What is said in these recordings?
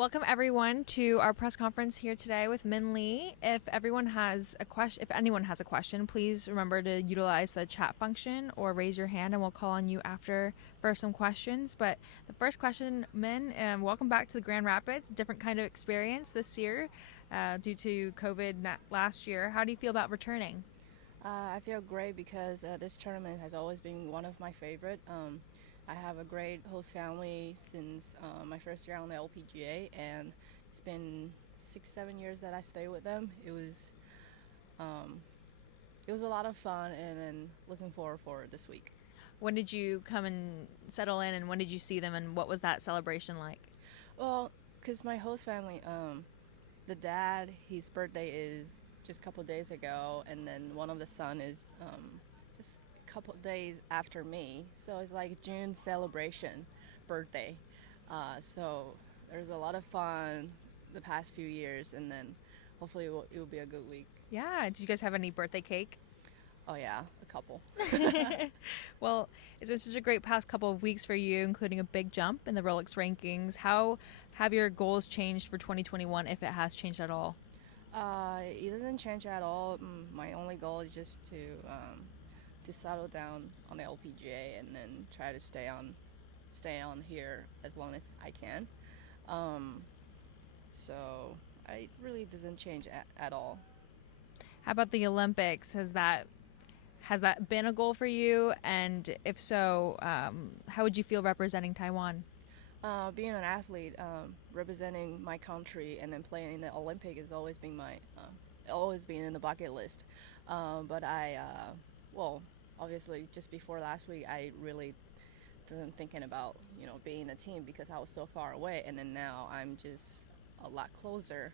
Welcome everyone to our press conference here today with Min Lee. If anyone has a question, please remember to utilize the chat function or raise your hand, and we'll call on you after for some questions. But the first question, Min, welcome back to the Grand Rapids. Different kind of experience this year due to COVID last year. How do you feel about returning? I feel great because this tournament has always been one of my favorite. I have a great host family since my first year on the LPGA, and it's been 6-7 years that I stay with them. It was a lot of fun, and looking forward for this week. When did you come and settle in, and when did you see them, and what was that celebration like? Well, because my host family, the dad, his birthday is just a couple days ago, and then one of the son is just a couple days after me. So it's like June celebration birthday. So there's a lot of fun the past few years, and then hopefully it will be a good week. Yeah. Did you guys have any birthday cake? Oh yeah, a couple. Well, it's been such a great past couple of weeks for you, including a big jump in the Rolex rankings. How have your goals changed for 2021, if it has changed at all? It doesn't change at all. My only goal is just to settle down on the LPGA and then try to stay on here as long as I can. So it really doesn't change at all. How about the Olympics? Has that been a goal for you? And if so, how would you feel representing Taiwan? Being an athlete, representing my country, and then playing in the Olympic has always been always been in the bucket list. But well, obviously, just before last week, I really wasn't thinking about being in a team because I was so far away, and then now I'm just a lot closer.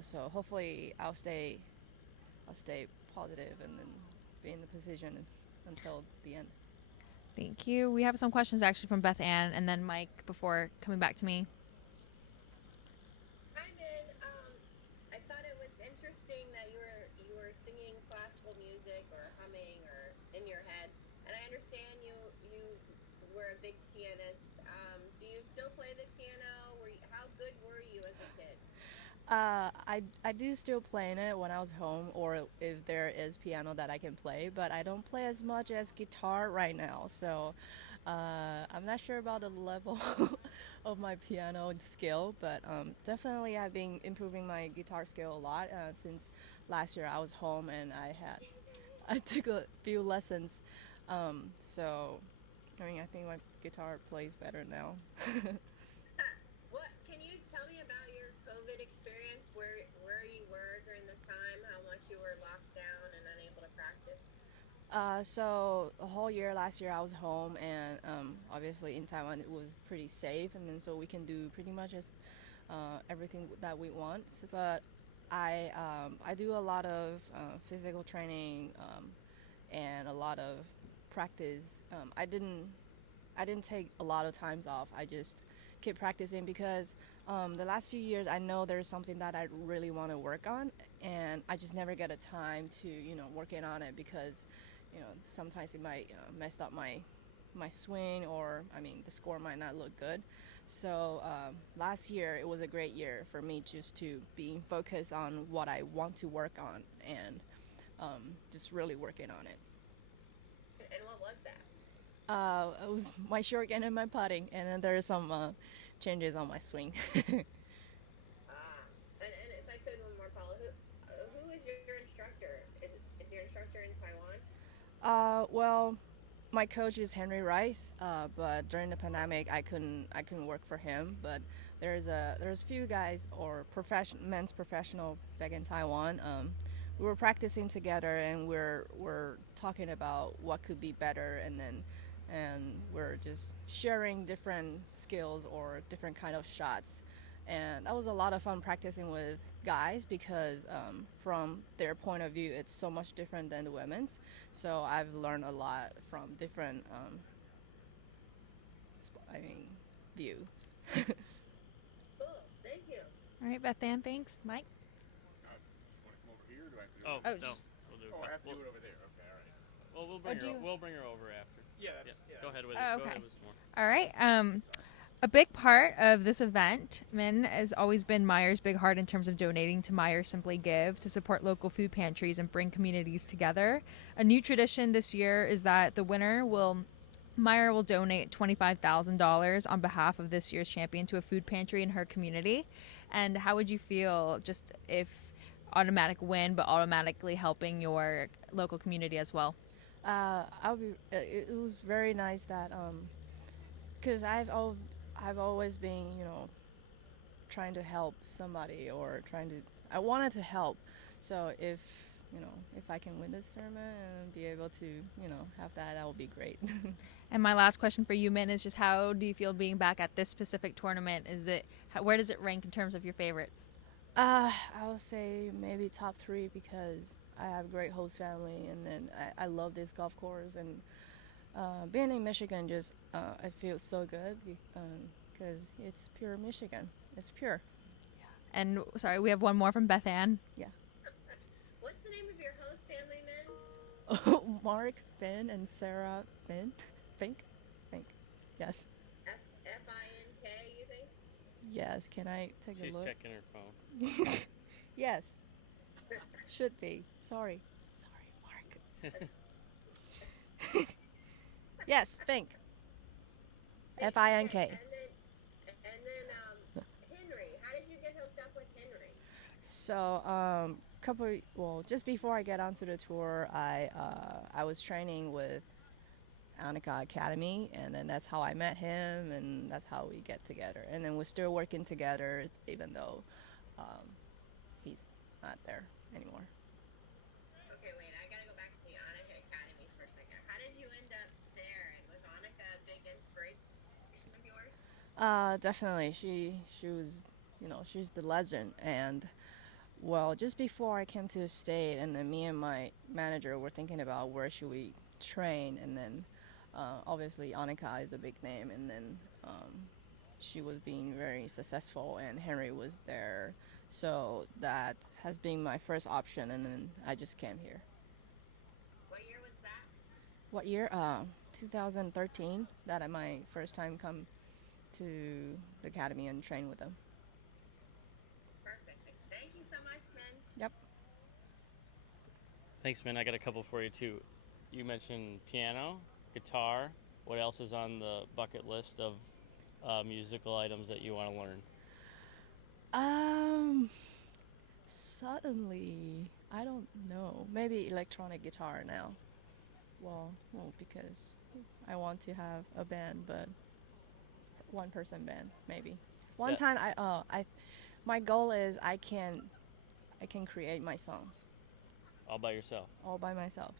So hopefully, I'll stay positive and then be in the position until the end. Thank you. We have some questions actually from Beth Ann and then Mike before coming back to me. Hi, Min. I thought it was interesting that you were singing classical music or humming or in your head, and I understand you were a big pianist. Do you still play the piano? How good were you as a kid? I do still playing it when I was home, or if there is piano that I can play, but I don't play as much as guitar right now. So I'm not sure about the level of my piano skill, but definitely I've been improving my guitar skill a lot since last year. I was home and I took a few lessons. So I mean, I think my guitar plays better now. What can you tell me about your COVID experience? Where you were during the time? How much you were locked down and unable to practice? So the whole year last year I was home, and obviously in Taiwan it was pretty safe, and then so we can do pretty much as everything that we want. But I do a lot of physical training and a lot of practice. I didn't take a lot of times off. I just keep practicing because the last few years I know there's something that I really want to work on, and I just never get a time to working on it because sometimes it might mess up my swing, or I mean the score might not look good. So last year it was a great year for me just to be focused on what I want to work on and just really working on it. And what was that? It was my short game and my putting, and then there are some changes on my swing. Ah, and if I could, one more, Paula, who is your instructor? Is your instructor in Taiwan? Well, my coach is Henry Rice, but during the pandemic, I couldn't work for him. But there's few guys or men's professional back in Taiwan. We were practicing together, and we're talking about what could be better, and we're just sharing different skills or different kind of shots. And that was a lot of fun practicing with guys because from their point of view, it's so much different than the women's. So I've learned a lot from different, views. Cool. Thank you. All right, Beth Ann, thanks. Mike? Just want to come over here, or do I have to do Oh, it? no. We'll do it. I have to we'll, do it over there. Okay, all right. Well, do you- we'll bring her over after. Yeah, Yeah, that's, yeah. go ahead with Oh, it. Go okay. ahead with some more. All right. A big part of this event, Min, has always been Meijer's big heart in terms of donating to Meijer Simply Give to support local food pantries and bring communities together. A new tradition this year is that Meijer will donate $25,000 on behalf of this year's champion to a food pantry in her community. And how would you feel just if automatic win, but automatically helping your local community as well? It was very nice that because I've always been trying to help somebody or I wanted to help. So if I can win this tournament and be able to have that would be great. And my last question for you, Min, is just how do you feel being back at this specific tournament? Where does it rank in terms of your favorites? I would say maybe top 3 because I have a great host family, and then I love this golf course, and being in Michigan just it feels so good because it's pure Michigan. It's pure. And sorry, we have one more from Beth Ann. Yeah. What's the name of your host family, Min? Mark Finn and Sarah Finn. Fink. Yes. Fink, you think? Yes. Can I take She's a look? checking her phone. Yes. Should be. Sorry, Mark. Yes, Fink. Fink. And then Henry. How did you get hooked up with Henry? So, just before I get onto the tour, I was training with Annika Academy, and then that's how I met him, and that's how we get together. And then we're still working together, even though he's not there anymore. Okay, wait. I gotta go back to the Annika Academy for a second. How did you end up there? And was Annika a big inspiration of yours? Definitely. She was, she's the legend. And well, just before I came to the state, and then me and my manager were thinking about where should we train, and then obviously Annika is a big name, and then she was being very successful, and Henry was there, so that has been my first option, and then I just came here. What year was that? What year? 2013. That my first time come to the academy and train with them. Perfect. Thank you so much, Min. Yep. Thanks, man. I got a couple for you, too. You mentioned piano, guitar. What else is on the bucket list of musical items that you want to learn? Suddenly, I don't know. Maybe electronic guitar now. Well, because I want to have a band, but one-person band, maybe. One time, my goal is I can create my songs. All by yourself. All by myself.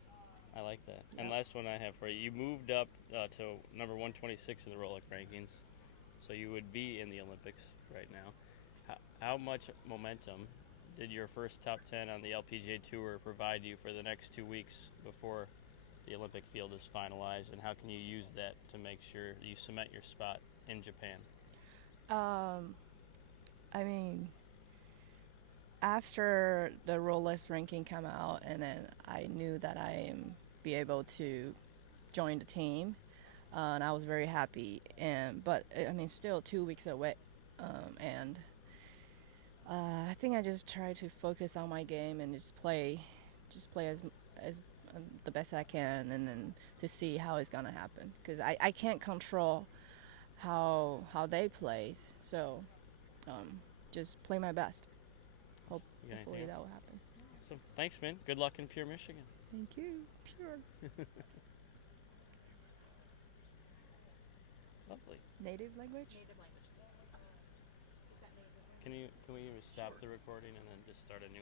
I like that. Yep. And last one I have for you. You moved up to number 126 in the Rolex rankings, so you would be in the Olympics right now. How much momentum did your first top 10 on the LPGA Tour provide you for the next 2 weeks before the Olympic field is finalized, and how can you use that to make sure you cement your spot in Japan? I mean, after the Rolex ranking came out, and then I knew that I am be able to join the team, and I was very happy. But I mean, still 2 weeks away, and I think I just try to focus on my game and just play as the best I can, and then to see how it's gonna happen, because I can't control how they play, so just play my best. Hopefully that will happen. Awesome. Thanks, man. Good luck in Pure Michigan. Thank you. Sure. Lovely. Native language? Can we stop the recording and then just start a new